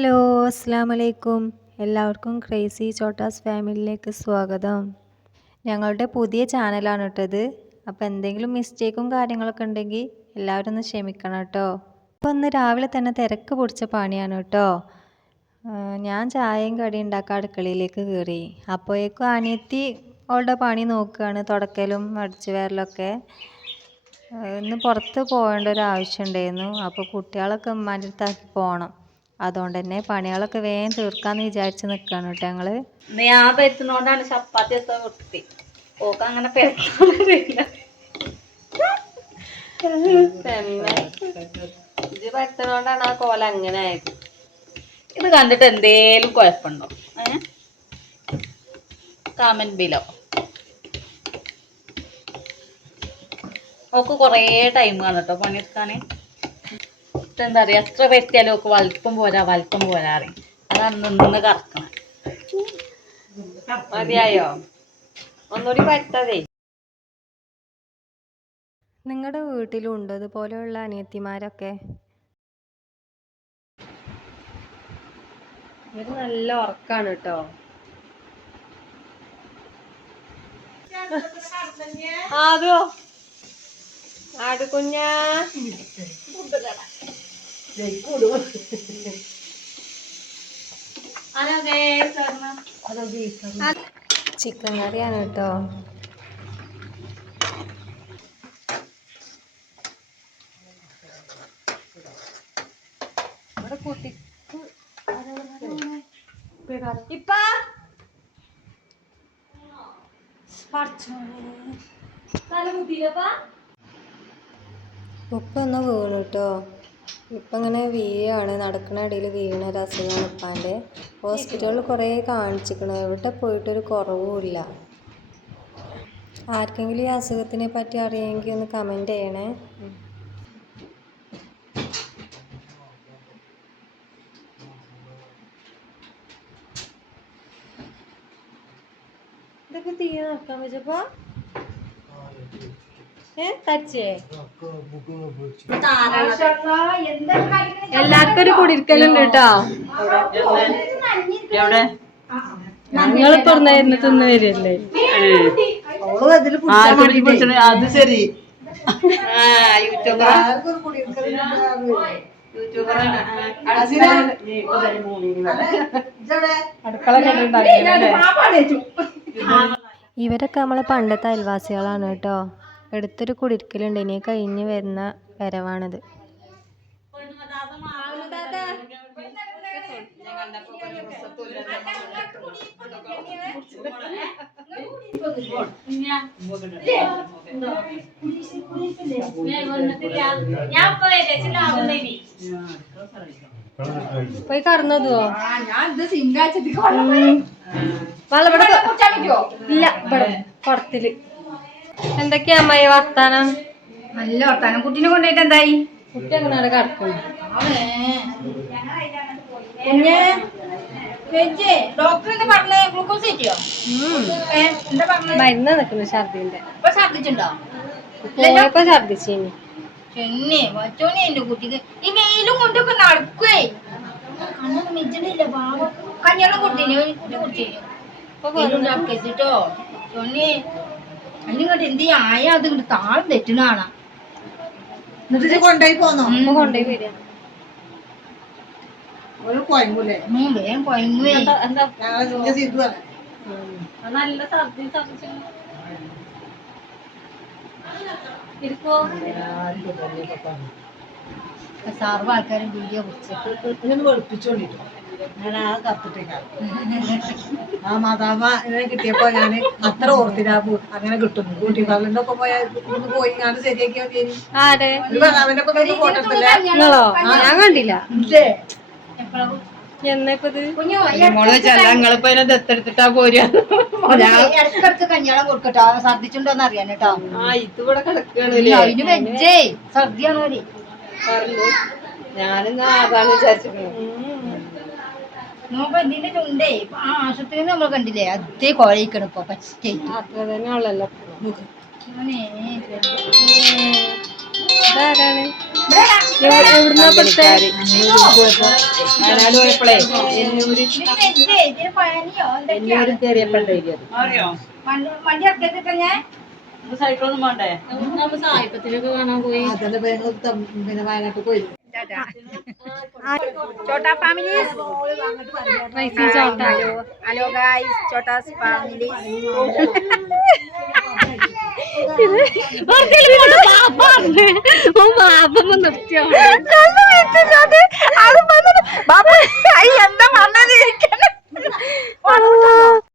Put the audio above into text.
Hello അസ്സാം വലൈക്കും എല്ലാവർക്കും ക്രേസി ചോട്ടാസ് ഫാമിലിയിലേക്ക് സ്വാഗതം. ഞങ്ങളുടെ പുതിയ ചാനലാണ് കേട്ടത് അപ്പോൾ എന്തെങ്കിലും മിസ്റ്റേക്കും കാര്യങ്ങളൊക്കെ ഉണ്ടെങ്കിൽ എല്ലാവരും ഒന്ന് ക്ഷമിക്കണം കേട്ടോ. അപ്പോൾ ഒന്ന് രാവിലെ തന്നെ തിരക്ക് പിടിച്ച പണിയാണ് കേട്ടോ. ഞാൻ ചായയും കടി ഉണ്ടാക്കാൻ അടുക്കളയിലേക്ക് കയറി. അപ്പോഴേക്കും അനിയത്തി അവളുടെ പണി നോക്കുകയാണ് തുടക്കലും അടിച്ചു വരലൊക്കെ. ഇന്ന് പുറത്ത് പോകേണ്ട ഒരു ആവശ്യം ഉണ്ടായിരുന്നു. അപ്പോൾ കുട്ടികളൊക്കെ ഉമ്മാന്റെ അടുത്താക്കി പോകണം. അതുകൊണ്ട് തന്നെ പണികളൊക്കെ വേഗം തീർക്കാന്ന് വിചാരിച്ച് നിക്കാണ് കേട്ടോ ഞങ്ങൾ. ഞാൻ പരുത്തുന്നോണ്ടാണ് ചപ്പാത്തി ഒക്കെ വൃത്തി ഓക്ക് അങ്ങനെ പരത്താറില്ല ഇത് പറ്റുന്നതുകൊണ്ടാണ് ആ കോല അങ്ങനെ ആയത്. ഇത് കണ്ടിട്ട് എന്തേലും കുഴപ്പമുണ്ടോ? കമന്റ് കാമൻ ബിലോ ഓക്ക് കുറേ ടൈം കാണട്ടോ കേട്ടോ പണിയെടുക്കാൻ എന്താ പറയാ എത്ര പറ്റിയാലും ഒക്കെ വലുപ്പം പോരാ വലുപ്പം പോരാ അറിയും അതാണ് നിന്ന് കറക്കണം. മതിയായോ? ഒന്നുകൂടി പറ്റതേ നിങ്ങളുടെ വീട്ടിലും ഉണ്ടോ ഇതുപോലെയുള്ള അനിയത്തിമാരൊക്കെ? ഇവർ നല്ല ഉറക്കാണ് കേട്ടോ അതോ ആടുകുഞ്ഞാ ചിക്കൻ കറിയാണ് കേട്ടോ. ഇവിടെ കുട്ടിക്ക് ഇപ്പ. ഉപ്പ ഒന്ന് വീണു കേട്ടോ. ഇപ്പം ഇങ്ങനെ വീഴാണ്. നടക്കുന്ന ഇടയിൽ വീണ ഒരു അസുഖമാണ് ഉപ്പാന്റെ. ഹോസ്പിറ്റലിൽ കുറേ കാണിച്ചിരിക്കണു. എവിടെ പോയിട്ടൊരു കുറവുമില്ല ആർക്കെങ്കിലും ഈ അസുഖത്തിനെ പറ്റി അറിയാമെങ്കിൽ ഒന്ന് കമന്റ് ചെയ്യണേ. ഇതൊക്കെ തീരെ നടക്കാൻ തച്ചേ എല്ലാവർക്കും ഒരു കുടിരിക്കലുണ്ട് കേട്ടോ. എവിടെ? തുറന്നായിരുന്നു തിന്നു വരില്ലേ? അത് ശരി. അടുക്കള ഇവരൊക്കെ നമ്മളെ പണ്ടത്തെ അയൽവാസികളാണ് കേട്ടോ. എടുത്തൊരു കുടിരിക്കലുണ്ട്. ഇനി കഴിഞ്ഞ് വരുന്ന വരവാണിത്. പോയി കറന്നതോ ഇല്ല ഇവിടെ എന്തൊക്കെയാ അമ്മായി വർത്താനം? നല്ല വർത്താനം. കുട്ടീനെ കൊണ്ടുപോയിട്ട് എന്തായി? കുട്ടി അങ്ങനെയാണ് കിടക്കുന്നത് ഡോക്ടർ എന്താ പറഞ്ഞ? ഗ്ലൂക്കോസ് കയറ്റിയോ എന്താ പറഞ്ഞ? മരുന്ന് നിൽക്കുന്നു ഛർദിന്റെ. ഇപ്പൊ ഛർദിച്ചുണ്ടോ പോയപ്പോ ഛർദിച്ചിനി. ചെന്നെ വച്ചോനെ എന്റെ കുട്ടിക്ക്. ഈ വെയിലും കൊണ്ടൊക്കെ നടക്കുവേ. കണ്ണൊന്നും മിച്ചണില്ല പാവം. കഞ്ഞിവെള്ളം കൊടുത്തേനു കുട്ടി. കുടിച്ചേനു വെയിലുണ്ടാക്കിട്ടോ ചൊന്നെ അതിനിങ്ങോട്ട് എന്ത് ആയ അത് ഇങ്ങോട്ട് താളം തെറ്റണ കാണാം എന്നിട്ട് കൊണ്ടുപോയി പോന്നോ? അമ്മ കൊണ്ടുപോയി വരിക ഒരു കൊയങ്ങൂലേ? വേഗം കൊയങ്ങുവേ. എന്താ ഞങ്ങളെ നിന്റെ സിദ്ധു അല്ലേ? നല്ല ഛർദി ഛർദിച്ചു. ഇരിക്കോ? സാർവ ആൾക്കാരും വീഡിയോ കുറിച്ചിട്ട് ഇങ്ങനെ വെളുപ്പിച്ചോണ്ടിട്ടു. ഞാൻ ആ കത്തിട്ടേക്കാം ആ മാതാമ ഇങ്ങനെ കിട്ടിയപ്പോ ഞാൻ അത്ര ഓർത്തിനാ അങ്ങനെ കിട്ടുന്നു. ബ്യൂട്ടി പാർലറിന്റെ ഒക്കെ പോയാൽ ഒന്ന് പോയി ഞാൻ ശരിയാക്കിയാ മാതാവിന്റെ ഒക്കെ ഫോട്ടോ എടുത്തില്ലേ. ഞാൻ കണ്ടില്ല. ഇല്ലേ? എന്നപ്പത്? മോൾ ഞങ്ങളിപ്പോ ദത്തെടുത്തിട്ടാ പോരുക ഇടക്കിടക്ക് കഞ്ഞാളം കൊടുക്കട്ടോ. ഛർദിച്ചുണ്ടോന്ന് അറിയാൻ കേട്ടോ. ആ ഇതിവിടെ കിടക്കാണ് അതിന് വെജേ ഛർദിയാണോ ഞാനിന്ന് അതാണ് വിചാരിച്ചത് ചുണ്ടേ ഇപ്പൊ ആ ആശുപത്രിയിൽ നമ്മൾ കണ്ടില്ലേ? അതേ ഇപ്പൊ അത്ര തന്നെ ഉള്ളല്ലോ വണ്ടി ഞാൻ? സൈക്കിളൊന്നും വേണ്ടേ ഇപ്പൊ ഞങ്ങൾ തം- പിന്നെ വയനാട്ടിൽ പോയി ചോട്ടാ ഫാമിലീസ് ഹലോ ഗായ്സ് ചോട്ടാസ് ഫാമിലീസ് എന്താ പറഞ്ഞത്